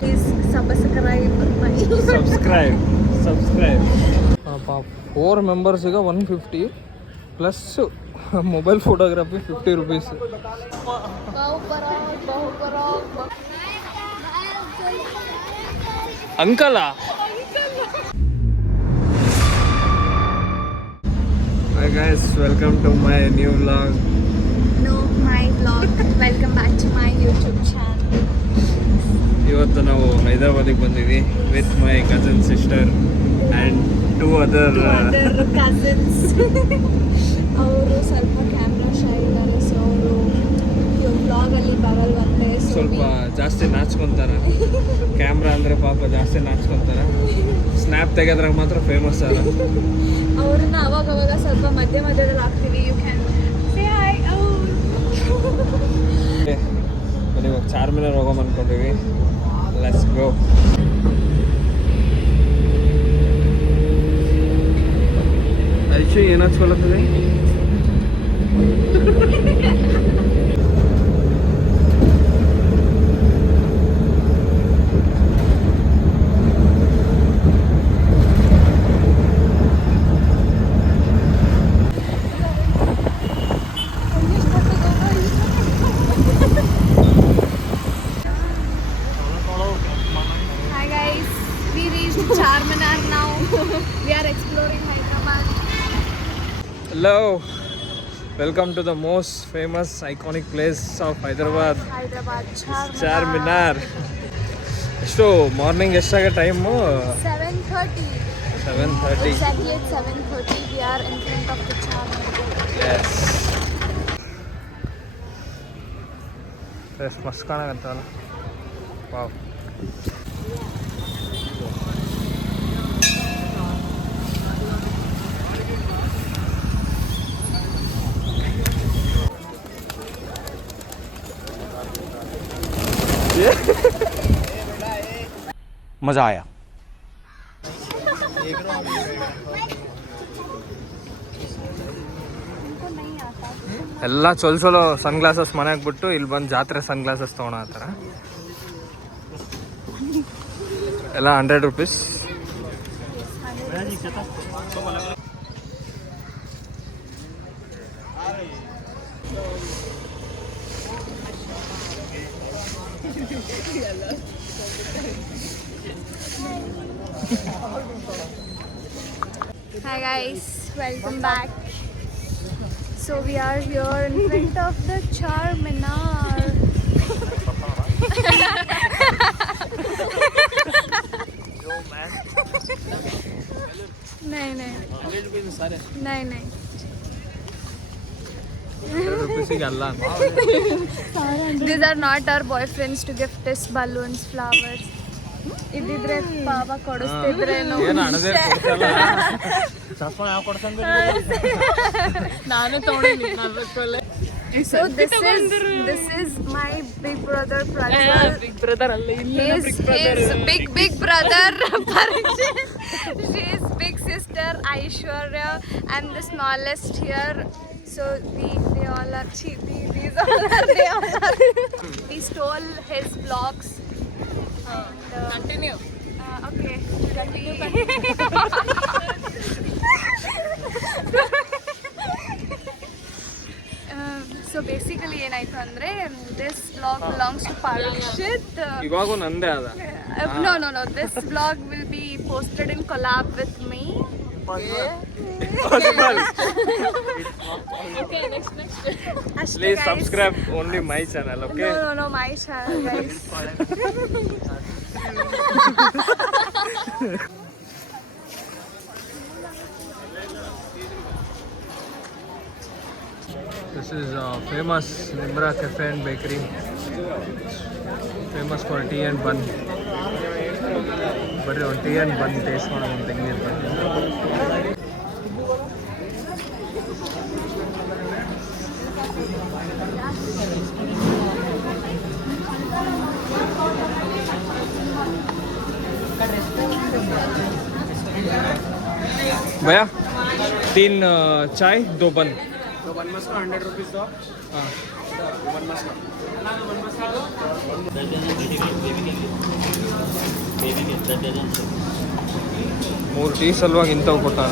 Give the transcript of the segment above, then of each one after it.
Please subscribe. Four members ಈಗ 150 plus mobile photography 50 rupees. ಅಂಕಲಾ? Hi guys, welcome to my new vlog. No, my vlog. Welcome back to my YouTube channel. ಇವತ್ತು ನಾವು ಹೈದರಾಬಾದಿಗೆ ಬಂದಿವಿ with my cousin sister and two other cousins. ಅವರು ಸ್ವಲ್ಪ camera ಶೈ ಇದ್ದಾರೆ, so ಅವರು ವ್ಲಾಗಲ್ಲಿ ಬರಲ್ವಂತೆ. ಸ್ವಲ್ಪ ಜಾಸ್ತಿ ನಾಚ್ಕೊತಾರೆ. ಕ್ಯಾಮ್ರಾ ಅಂದರೆ ಪಾಪ ಜಾಸ್ತಿ ನಾಚ್ಕೊತಾರೆ. ಸ್ನ್ಯಾಪ್ ತೆಗೆದ್ರಾಗ ಮಾತ್ರ ಫೇಮಸ್ ಅಲ್ಲ. ಅವ್ರನ್ನ ಅವಾಗ ಸ್ವಲ್ಪ ಮಧ್ಯದಲ್ಲಿ ಹಾಕ್ತೀವಿ. You can say hi. ಇವಾಗ ಚಾರ್ಮಿನಾರ್ ಹೋಗೋಮ್ ಅನ್ಕೊಂಡಿವಿ. Let's go. ಐಶು ಏನು ಹಚ್ಕೊಳತ್ತದೆ? Charminar now. We are exploring Hyderabad. Hello. Welcome to the most famous iconic place of Hyderabad. Charminar. ಎಷ್ಟು morning ಎಷ್ಟಾಗ time? 7:30. 7:30. Exactly at 7:30 we are in front of the Charminar. Yes. ಎಷ್ಟು ಮಸ್ತ್ ಕಾಣಕತ್ತಲ್ಲ. Wow. मज़ा आया. ಎಲ್ಲ ಚೊಲ್ಸೊಲೋ ಸನ್ glasses ಮನೆಗೆ ಬಿಟ್ಟು ಇಲ್ಲಿ ಬಂದು ಜಾತ್ರೆ ಸನ್ ಗ್ಲಾಸಸ್ ತೊಗೊಳತ್ತಾರ. ಎಲ್ಲ 100 rupees. Hi guys, welcome back. So we are here in front of the Charminar. नहीं. These are not our boyfriends to gift us balloons, flowers. ಇದ್ದಿದ್ರೆ ಪಾಪ ಕೊಡಿಸ್ತಿದ್ರೇನು. ನಾನು ತಗೊಂಡಿನಿ. So this is my big brother Prajwal. Big brother ಅಲ್ಲಿ. His big brother Parikshit. She is big sister Aishwarya. I'm the smallest here. So they all are these all are. We stole his vlogs. Continue. Okay. So basically ಏನಾಯ್ತು ಅಂದ್ರೆ this vlog belongs to Parikshit. ಇವಾಗೂ ನಂದೇ ಅದ. No. This vlog will be posted in collab with me. Okay, next. Please subscribe only my channel, okay? No, my channel, guys. This is famous Nimra Cafe and Bakery. Famous for tea and bun. But tea and bun taste one thing. भैया 3 चाय 2 बन. 1 मस्का 100 rupees दो. हाँ 1 मस्का. ಮೂರು tea ಸಲುವಾಗಿ ಇಂಥವು ಕೊಟ್ಟಾರ.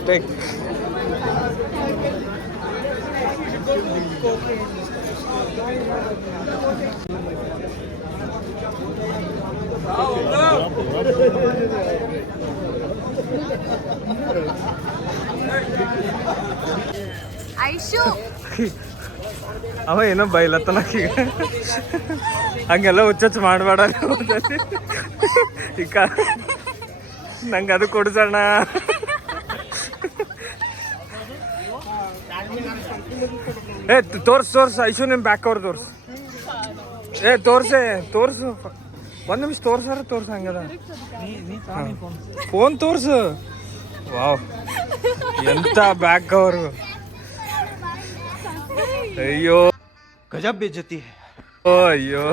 Stake Aishu ಅವ ಏನೋ ಬೈಲತ್ತನಕೀಗ. ಹಂಗೆಲ್ಲ ಹುಚ್ಚು ಮಾಡಬೇಡ ಈಗ ನಂಗೆ ಅದು ಕೊಡ್ಸಣ್ಣ. ಏ ತೋರ್ಸು ಐಶು ನಿಮ್ಮ ಬ್ಯಾಕ್ ಕವರ್ ತೋರ್ಸು. ಏ ತೋರ್ಸು ಒಂದು ನಿಮಿಷ ತೋರ್ಸು ಹಂಗದ ಫೋನ್ ತೋರ್ಸು. ವಾವ್ ಎಂತ ಬ್ಯಾಕ್ ಕವರು. ಅಯ್ಯೋ गजब बेइज्जती है. ಓ ಅಯ್ಯೋ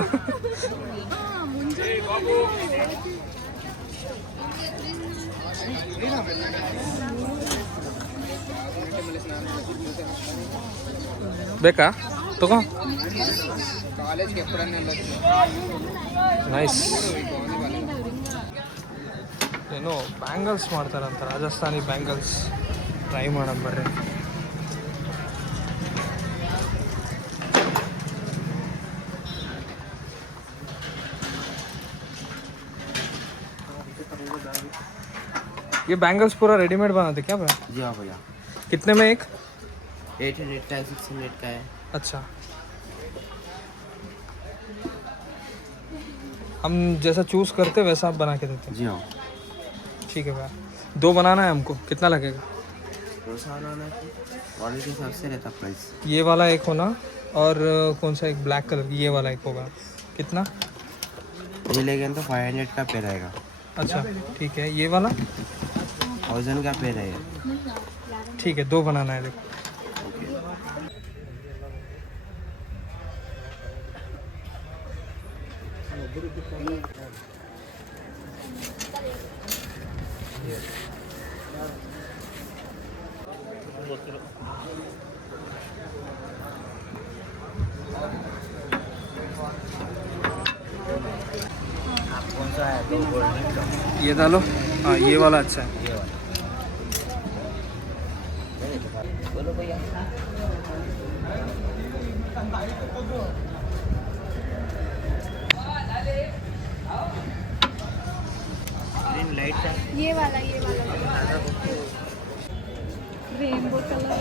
ಬೇಕಾ ತಗೋ. ನೈಸ್. ಏನೋ ಬ್ಯಾಂಗಲ್ಸ್ ಮಾಡ್ತಾರಂತ, ರಾಜಸ್ಥಾನಿ ಬ್ಯಾಂಗಲ್ಸ್. ಟ್ರೈ ಮಾಡೋಣ ಬರ್ರಿ. ये बैंगल्स पूरा रेडीमेड बनाते क्या भाई? जी हाँ भैया. कितने में एक? 800 का है, 600 का है. अच्छा, हम जैसा चूज करते वैसा आप बना के देते हैं? जी हाँ. ठीक है भैया, 2 बनाना है हमको. कितना लगेगा? क्वालिटी के हिसाब से रहता प्राइस. ये वाला एक होना और कौन सा एक ब्लैक कलर, ये वाला एक होगा. कितना? ये लेंगे तो 500 का पेयर आएगा. अच्छा ठीक है. ये वाला 1000 का पेयर है. ठीक है, 2 बनाना है. देखो कौन सा है? 2 गोल्डन का. ये डालो. हाँ ये वाला अच्छा है. ये वाला. बोलो भैया. ग्रीन लाइट है. ये वाला रेनबो कलर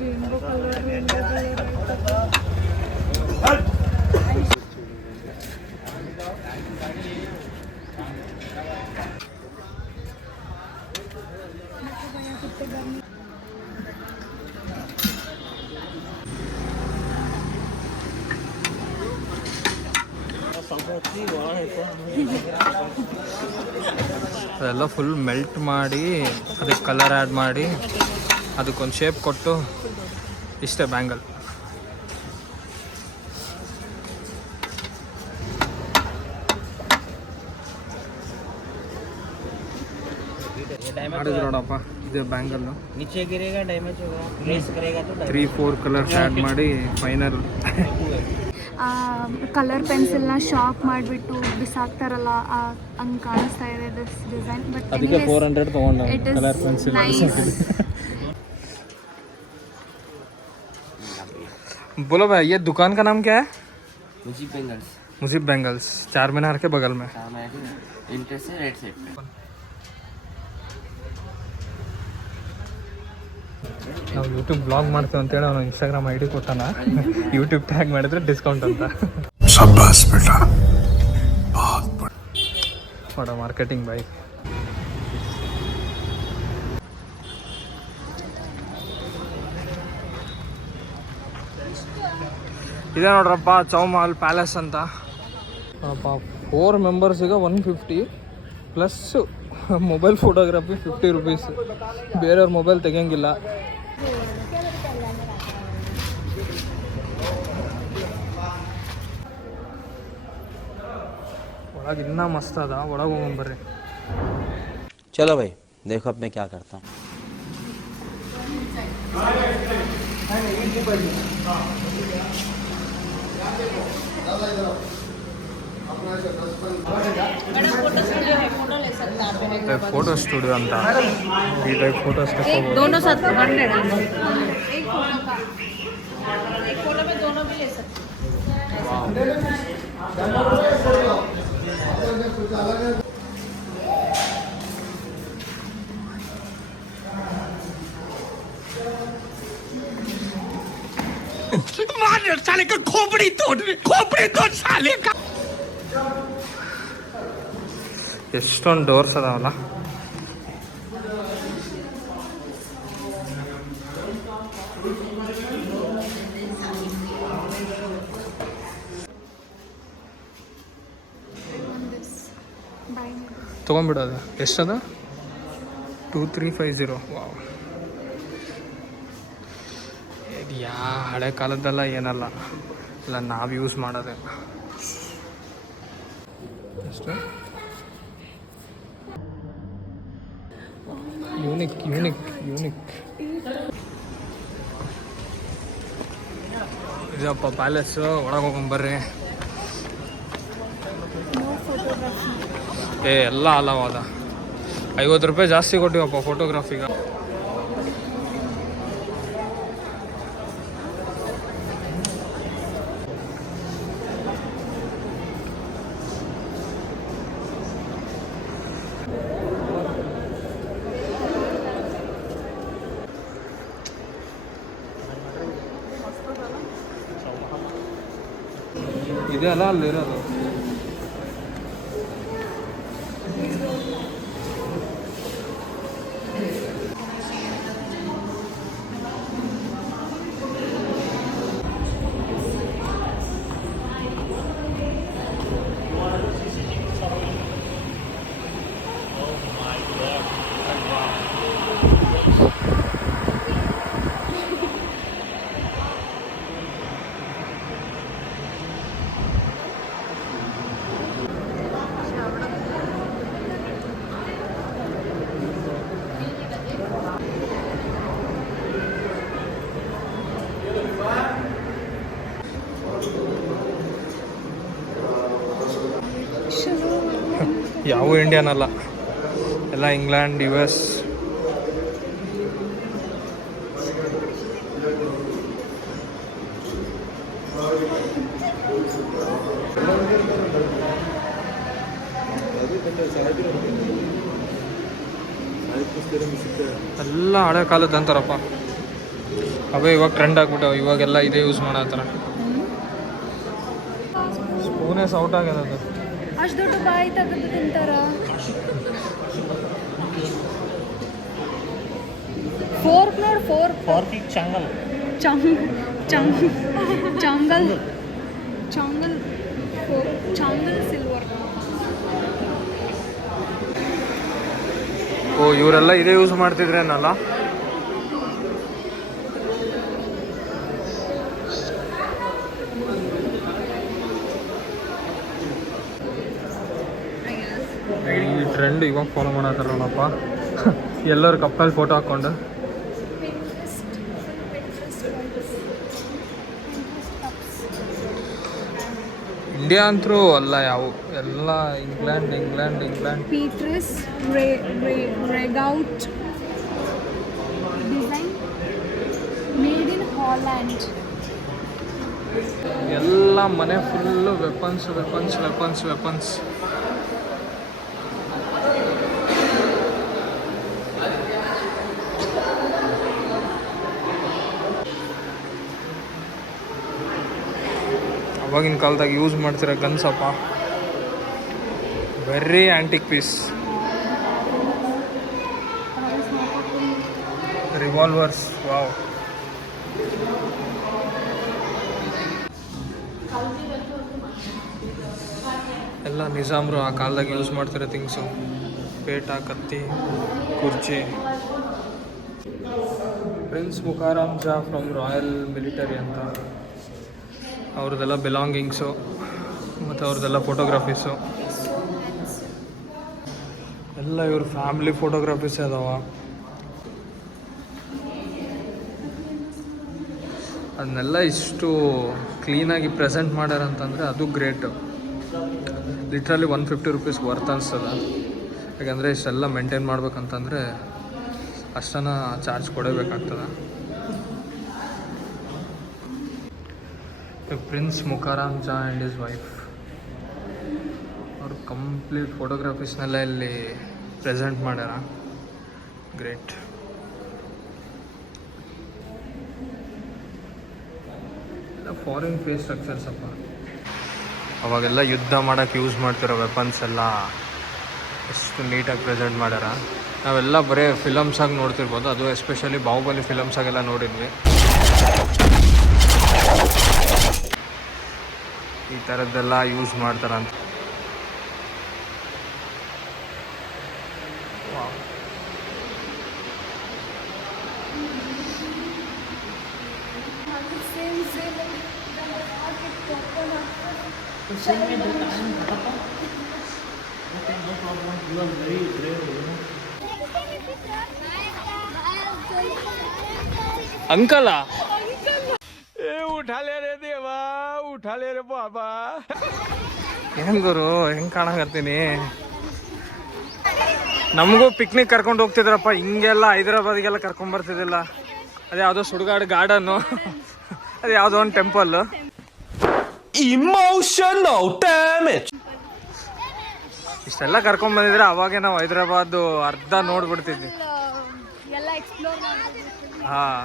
रेनबो कलर. ಅದೆಲ್ಲ ಫುಲ್ ಮೆಲ್ಟ್ ಮಾಡಿ ಅದಕ್ಕೆ ಕಲರ್ ಆ್ಯಡ್ ಮಾಡಿ ಅದಕ್ಕೊಂದು ಶೇಪ್ ಕೊಟ್ಟು ಇಷ್ಟೇ ಬ್ಯಾಂಗಲ್. ಮಾಡಿದ್ರು ನೋಡಪ್ಪ, ಇದೆ ಬ್ಯಾಂಗಲ್ಲು. नीचे गिरेगा डैमेज होगा. प्रेस करेगा तो 3-4 ಕಲರ್ಸ್ ಆ್ಯಡ್ ಮಾಡಿ ಫೈನಲ್. ಕಲರ್ ಪೆನ್ಸಿಲ್ನ ಶಾರ್ಪ್ ಮಾಡಿಬಿಟ್ಟು ಬಿಸಾಕ್ತಾರಲ್ಲ, ಹಂಗೆ ಕಾಣಿಸ್ತಾ ಇದೆ ದಿಸ್ ಡಿಸೈನ್. ಬಟ್ ಅದಕ್ಕೆ 400 ತೊಗೊಂಡು it is colour pencil. Nice. बोलो भाई, ये दुकान का नाम क्या है? मुझे बेंगल्स. मुजीब बैंगल्स, 4 मीनार के बगल में. इंटरेस्ट है रेड सेट पे. ನಾವು ಯೂಟ್ಯೂಬ್ ಬ್ಲಾಗ್ ಮಾಡ್ತೀವಿ ಅಂತೇಳಿ ಅವನು ಇನ್ಸ್ಟಾಗ್ರಾಮ್ ಐ ಡಿ ಕೊಟ್ಟಾನ. ಯೂಟ್ಯೂಬ್ ಟ್ಯಾಗ್ ಮಾಡಿದ್ರೆ ಡಿಸ್ಕೌಂಟ್ ಅಂತ. शाबाश बेटा, ನೋಡ ಮಾರ್ಕೆಟಿಂಗ್ ಬೈ. ಇದೆ ನೋಡ್ರಪ್ಪ ಚೌಮಾಲ್ ಪ್ಯಾಲೇಸ್ ಅಂತ. 4 ಮೆಂಬರ್ಸಿಗೆ 150 ಪ್ಲಸ್ ಮೊಬೈಲ್ ಫೋಟೋಗ್ರಫಿ 50 ರೂಪೀಸ್. ಬೇರೆಯವ್ರ ಮೊಬೈಲ್ ತೆಗಿಯಂಗಿಲ್ಲ. ಒಳಗೆ ಇನ್ನೂ ಮಸ್ತ್ ಅದ, ಒಳಗೆ ಹೋಗೊಂಬರ್ರಿ. चलो भाई देखो अब मैं क्या करता हूँ. ಫೋಟೋ ಸ್ಟುಡಿಯೋ ಅಂತ ಈ ಟೈಪ್ ಫೋಟೋಸ್ दोनों साथ 100 एक फोटो का, एक फोटो में दोनों भी ले सकते साले का खोपड़ी तोड़ साले का. ಎಷ್ಟೊಂದು ಡೋರ್ಸ್ ಅದಾವಲ್ಲ. ತೊಗೊಂಬಿಡೋದು. ಎಷ್ಟದ? 2350. ವಾವ್, ಇದು ಹಳೆ ಕಾಲದ್ದೆಲ್ಲ ಏನಲ್ಲ, ಇಲ್ಲ ನಾವು ಯೂಸ್ ಮಾಡೋದೆ. ಎಷ್ಟು ಯೂನಿಕ್. ಇದಪ್ಪ ಪ್ಯಾಲೇಸು, ಒಳಗೆ ಹೋಗೊಂಬರ್ರಿ. ಎಲ್ಲ ಅಲವಾದ 50 ರೂಪಾಯಿ ಜಾಸ್ತಿ ಕೊಟ್ಟಿವಪ್ಪ ಫೋಟೋಗ್ರಾಫಿಗೆ. ಇದೆಲ್ಲ ಅಲ್ಲಿರೋದು. ಯಾವ ಇಂಡಿಯನ್ ಅಲ್ಲ, ಎಲ್ಲ ಇಂಗ್ಲೆಂಡ್, US. ಎಲ್ಲ ಹಳೆ ಕಾಲದ ಅಂತಾರಪ್ಪ. ಅವೇ ಇವಾಗ ಟ್ರೆಂಡ್ ಆಗ್ಬಿಟ್ಟವು, ಇವಾಗೆಲ್ಲ ಇದೇ ಯೂಸ್ ಮಾಡತ್ತಾರ. ಸ್ಪೂನೇ ಸೌಟ್ ಆಗ್ಯದ. ಅಷ್ಟು ದೊಡ್ಡ ಬಾಯಿ ತೆಗೆದು ತಿಂತಾರ. ಫೋರ್ಕ್ ನೋಡಿ, ಫೋರ್ಕ್ ಚಾಂಗಲ್ ಸಿಲ್ವರ್. ಓ, ಇವರೆಲ್ಲ ಇದೇ ಯೂಸ್ ಮಾಡ್ತಿದ್ರೇನಲ್ಲ. ಈ ಟ್ರೆಂಡ್ ಇವಾಗ ಫಾಲೋ ಮಾಡತ್ತಾರಲ್ಲಪ್ಪ ಎಲ್ಲರೂ ಕಪ್ಪಲ್ಲಿ ಫೋಟೋ ಹಾಕ್ಕೊಂಡು. ಇಂಡಿಯಾ ಅಂತರೂ ಅಲ್ಲ ಯಾವ, ಎಲ್ಲ England. Petrus Regout design made in Holland. ಎಲ್ಲ ಮನೆ ಫುಲ್ಲು ವೆಪನ್ಸ್. ಅವಾಗಿನ ಕಾಲದಾಗ ಯೂಸ್ ಮಾಡ್ತಿರೋ ಗನ್ಸಪ್ಪ, very antique piece. Revolvers, wow. ಎಲ್ಲ ನಿಜಾಮ್ರು ಆ ಕಾಲದಾಗ ಯೂಸ್ ಮಾಡ್ತಿರೋ ಥಿಂಗ್ಸು. ಪೇಟ, ಕತ್ತಿ, ಕುರ್ಚಿ. Prince Mukarram Shah from royal military ಅಂತ ಅವ್ರದ್ದೆಲ್ಲ ಬಿಲಾಂಗಿಂಗ್ಸು ಮತ್ತು ಅವ್ರದ್ದೆಲ್ಲ ಫೋಟೋಗ್ರಫೀಸು. ಎಲ್ಲ ಇವ್ರ ಫ್ಯಾಮಿಲಿ ಫೋಟೋಗ್ರಫೀಸ್ ಅದಾವ. ಅದನ್ನೆಲ್ಲ ಇಷ್ಟು ಕ್ಲೀನಾಗಿ ಪ್ರೆಸೆಂಟ್ ಮಾಡ್ಯಾರ ಅಂತಂದರೆ ಅದು ಗ್ರೇಟ್. ಲಿಟ್ರಲಿ 150 ರುಪೀಸ್ ವರ್ತ್ ಅನಿಸ್ತದೆ. ಯಾಕಂದರೆ ಇಷ್ಟೆಲ್ಲ ಮೇಂಟೈನ್ ಮಾಡ್ಬೇಕಂತಂದರೆ ಅಷ್ಟನ್ನು ಚಾರ್ಜ್ ಕೊಡಬೇಕಾಗ್ತದೆ. ಪ್ರಿನ್ಸ್ ಮುಖಾರಾಮ್ ಜಾ ಆ್ಯಂಡ್ ಹಿಸ್ ವೈಫ್ ಅವರು ಕಂಪ್ಲೀಟ್ ಫೋಟೋಗ್ರಫೀಸ್ನೆಲ್ಲ ಇಲ್ಲಿ ಪ್ರೆಸೆಂಟ್ ಮಾಡ್ಯಾರ. ಗ್ರೇಟ್. ಎಲ್ಲ ಫಾರಿನ್ ಫೇಸ್ ಸ್ಟ್ರಕ್ಚರ್ಸ್ ಅಪ್ಪ. ಅವಾಗೆಲ್ಲ ಯುದ್ಧ ಮಾಡೋಕ್ಕೆ ಯೂಸ್ ಮಾಡ್ತಿರೋ ವೆಪನ್ಸ್ ಎಲ್ಲ ಎಷ್ಟು ನೀಟಾಗಿ ಪ್ರೆಸೆಂಟ್ ಮಾಡ್ಯಾರ. ನಾವೆಲ್ಲ ಬರೀ ಫಿಲಮ್ಸಾಗಿ ನೋಡ್ತಿರ್ಬೋದು, ಅದು ಎಸ್ಪೆಷಲಿ ಬಾಹುಬಲಿ ಫಿಲಮ್ಸಾಗೆಲ್ಲ ನೋಡಿದ್ವಿ. ಈ ಥರದ್ದೆಲ್ಲ ಯೂಸ್ ಮಾಡ್ತಾರಂತ. अंकल उठाले रे देवा उठाले रे बाबा. ಹೆಂಗ್ ಗುರು ಹೆಂಗೆ ಕಾಣಕತ್ತೀನಿ. ನಮಗೂ ಪಿಕ್ನಿಕ್ ಕರ್ಕೊಂಡು ಹೋಗ್ತಿದ್ರಪ್ಪ, ಹಿಂಗೆಲ್ಲ ಹೈದರಾಬಾದಿಗೆಲ್ಲ ಕರ್ಕೊಂಬರ್ತಿದ್ದಿಲ್ಲ. ಅದು ಯಾವುದೋ ಸುಡುಗಾಡು ಗಾರ್ಡನ್ನು, ಅದು ಯಾವುದೋ ಒಂದು ಟೆಂಪಲ್ಲು. Emotional damage. ಇಷ್ಟೆಲ್ಲ ಕರ್ಕೊಂಬಂದಿದ್ರೆ ಅವಾಗೆ ನಾವು ಹೈದರಾಬಾದ್ ಅರ್ಧ ನೋಡ್ಬಿಡ್ತಿದ್ವಿ. ಹಾಂ,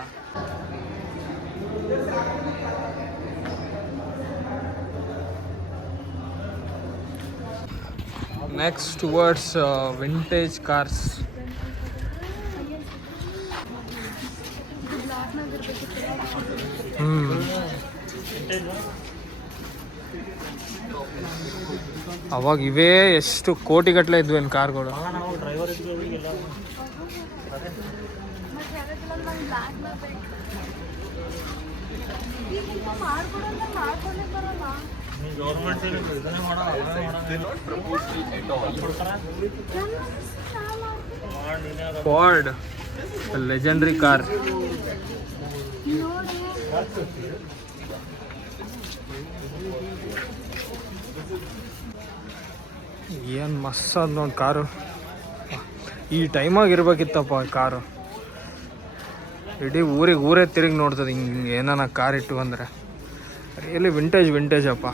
ನೆಕ್ಸ್ಟ್ ಟುವರ್ಡ್ಸ್ ವಿಂಟೇಜ್ ಕಾರ್ಸ್. ಅವಾಗ ಇವೇ ಎಷ್ಟು ಕೋಟಿಗಟ್ಟಲೆ ಇದ್ವು ಏನು ಕಾರ್ಗಳು. Ford legendary car. ಏನು ಮಸ್ತ್ ಅದ ನೋಡಿ ಕಾರು. ಈ ಟೈಮಾಗಿ ಇರ್ಬೇಕಿತ್ತಪ್ಪ ಕಾರು. ಇಡೀ ಊರೇ ತಿರುಗಿ ನೋಡ್ತದೆ ಹಿಂಗೆ ಏನಾನ ಕಾರ್ ಇಟ್ಟು ಅಂದರೆ. ರಿಯಲಿ ವಿಂಟೇಜ್ ಅಪ್ಪ.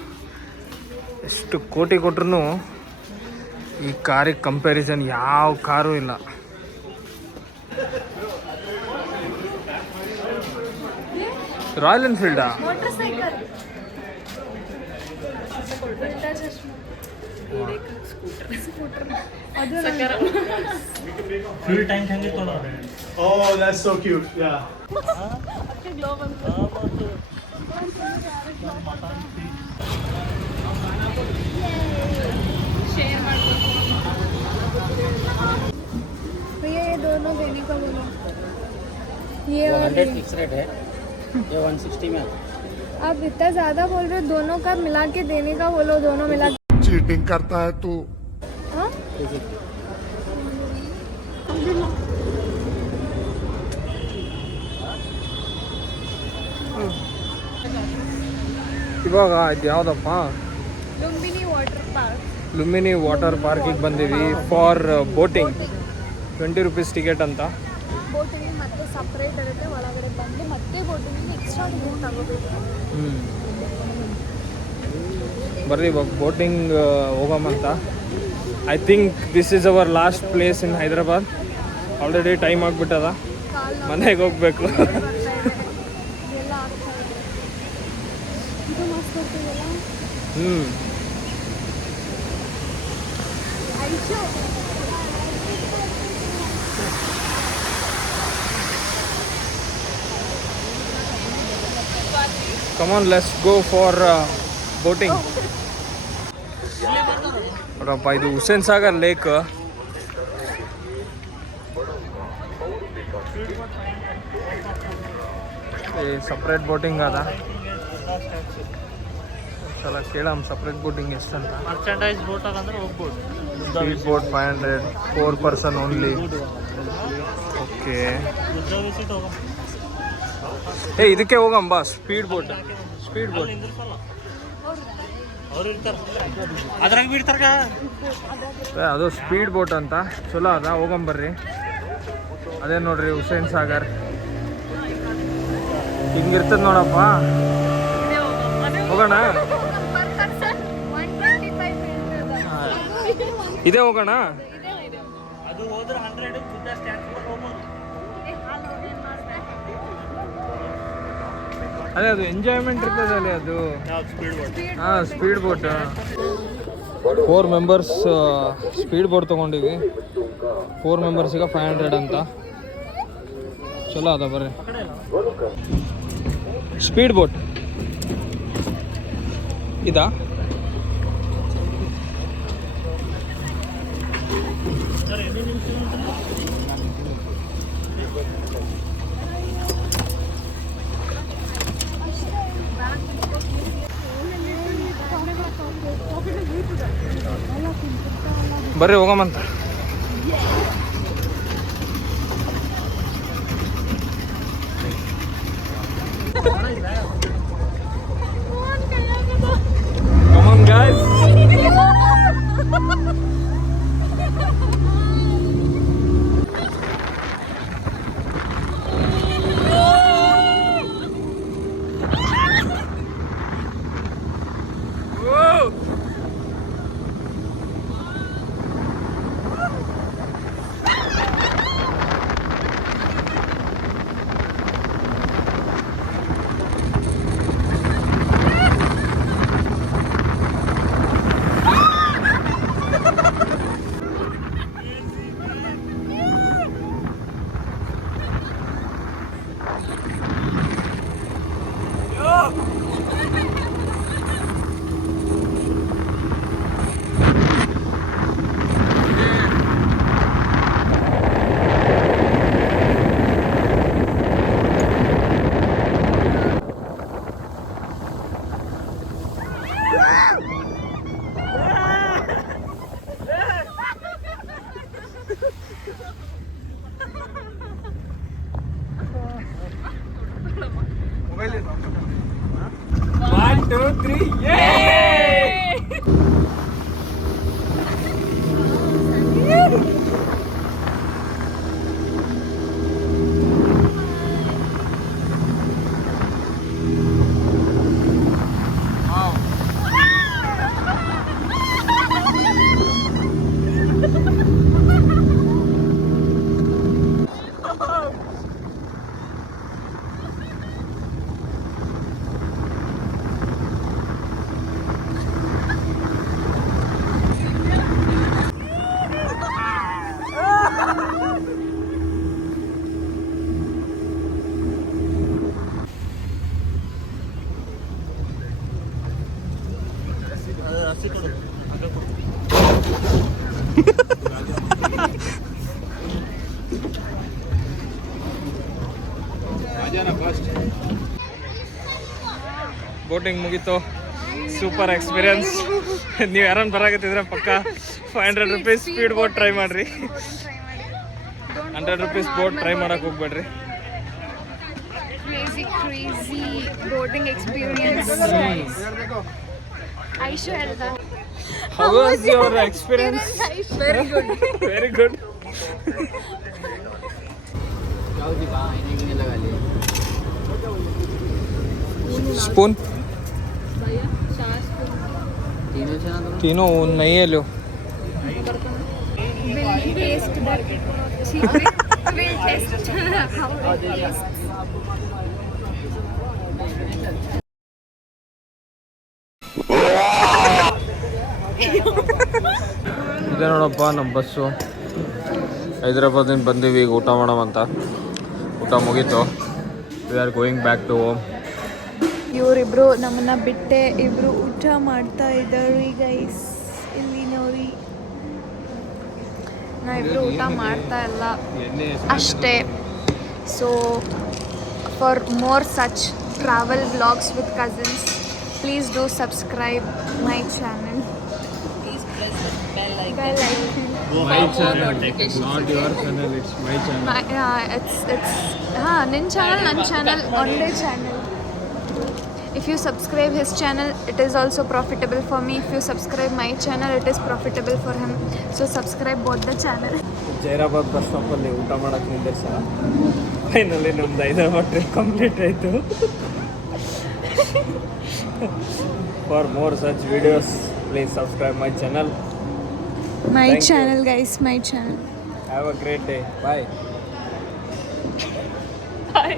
ಎಷ್ಟು ಕೋಟಿ ಕೊಟ್ರು ಈ ಕಾರಿಗೆ ಕಂಪ್ಯಾರಿಸನ್ ಯಾವ ಕಾರು ಇಲ್ಲ. Royal ಎನ್ಫೀಲ್ಡಾ? Fuel tank hangi thoda. Oh, that's so cute. Yeah. भैया ये दोनों देने का बोलो. ये 100 फिक्स रेट है, ये 160 में. आप इतना ज्यादा बोल रहे हो, दोनों का मिला के देने का बोलो. दोनों मिला के. चीटिंग करता है तू. हाँ? ಇವಾಗ ಇದು ಯಾವುದಪ್ಪ? ಲುಂಬಿನಿ ವಾಟರ್ ಪಾರ್ಕಿಗೆ ಬಂದೀವಿ ಫಾರ್ ಬೋಟಿಂಗ್. 20 ರೂಪೀಸ್ ಟಿಕೆಟ್ ಅಂತ. ಬೋಟಿಂಗ್ ಮತ್ತೆ ಸಪ್ರೇಟ್ ಇರುತ್ತೆ. ಒಳಗಡೆ ಬಂದು ಮತ್ತೆ ಬೋಟಿಂಗ್ ಎಕ್ಸ್ಟ್ರಾ ಅಮೌಂಟ್ ತಗೋಬೇಕು. ಬರ್ರಿ ಇವಾಗ ಬೋಟಿಂಗ್ ಹೋಗಮ್ಮಂತ. I think this is our last place in Hyderabad. Already time ಆಗಿಬಿಟ್ಟದ, ಮನೆಗೆ ಹೋಗ್ಬೇಕು. ಎಲ್ಲ ಆಗ್ತಾ ಇದೆ. ಇದು ಮಸ್ತ್ ಹೋಗ್ತಿದೆಯಲ್ಲ. Come on, let's go for boating. ನೋಡಪ್ಪ, ಇದು Hussain Sagar lake. Separate boating ಅದ. ಸಲ ಕೇಳಮ್ ಸಪ್ರೇಟ್ ಬೋಟಿಂಗ್ ಎಷ್ಟು ಅಂತ. ಮರ್ಚೆಂಡೈಸ್ ಬೋಟ್ ಅಂದ್ರೆ ಹೋಗ್ಬೋದು. Speed boat 500, 4 person only. Okay ಇದಕ್ಕೆ ಹೋಗಂಬ ಸ್ಪೀಡ್ ಬೋಟ್. ಅವ್ರು ಇರ್ತಾರೆ ಅದ್ರಾಗ ಬಿಡ್ತಾರ. ಅದು ಸ್ಪೀಡ್ ಬೋಟ್ ಅಂತ ಚಲೋ ಅದ, ಹೋಗಂಬರ್ರಿ. ಅದೇ ನೋಡ್ರಿ ಹುಸೇನ್ ಸಾಗರ್ ಹಿಂಗಿರ್ತದ ನೋಡಪ್ಪ. ಹೋಗೋಣ, ಇದೇ ಹೋಗೋಣ. ಅದು ಹೋದ್ರೆ 100 ಅದೇ ಅದು ಎಂಜಾಯ್ಮೆಂಟ್ ಇರ್ತದೆ ಅಲ್ಲಿ ಅದು. ಹಾಂ speed boat. 4 members speed boat ತೊಗೊಂಡಿವಿ. 4 ಮೆಂಬರ್ಸಿಗೆ 500 ಅಂತ. ಚಲೋ ಅದ ಬರ್ರಿ. ಸ್ಪೀಡ್ ಬೋಟ್ ಇದಾ? ಬರ್ರಿ ಹೋಗಮಂತ. Come on guys. One, two, three, yay! ಬೋಟಿಂಗ್ ಮುಗೀತು. Super experience. ನೀವು ಯಾರನ್ನ ಬರಾಕತ್ತಿದ್ರೆ ಪಕ್ಕ 500 rupees ಸ್ಪೀಡ್ ಬೋಟ್ ಟ್ರೈ ಮಾಡಿರಿ. 100 rupees ಬೋಟ್ ಟ್ರೈ ಮಾಡಕ್ಕೆ ಹೋಗ್ಬೇಡ್ರಿ. Crazy boating experience. Aisha helda. How was your experience? Very good. Very good. Spoon तीनों नहीं है लो. Will taste that. Will taste how it tastes. ಇದೆ ನೋಡಪ್ಪ ನಮ್ಮ ಬಸ್ಸು. ಹೈದ್ರಾಬಾದಿಂದ ಬಂದೀವಿ, ಈಗ ಊಟ ಮಾಡೋವಂತ. ಊಟ ಮುಗೀತು. We are going back to home. ಇವರಿಬ್ರು ನಮ್ಮನ್ನ ಬಿಟ್ಟೆ ಇಬ್ರು ಊಟ ಮಾಡ್ತಾ ಇದ್ದಾರೆ ಗೈಸ್. ಇಲ್ಲಿ ನೋಡಿ, ನಾವಿಬ್ರು ಊಟ ಮಾಡ್ತಾ ಇಲ್ಲ ಅಷ್ಟೇ. So for more such travel vlogs with cousins, please do subscribe my channel. Please press the bell icon. Bell icon. My channel, not your channel, it's my channel. It's nin channel, nan channel, only channel. If you subscribe his channel, it is also profitable for me. If you subscribe my channel, it is profitable for him. So subscribe both the channel. Zaheerabad bus ಸ್ಟಾಪಲ್ಲಿ ಊಟ ಮಾಡೋಕ್ಕೆ ನಿಂದಿರ್ಸ finally ನಮ್ದು Hyderabad trip complete ಆಯಿತು. For more such videos please subscribe my channel. My Thank you. channel, guys, my channel. Have a great day. Bye. Bye.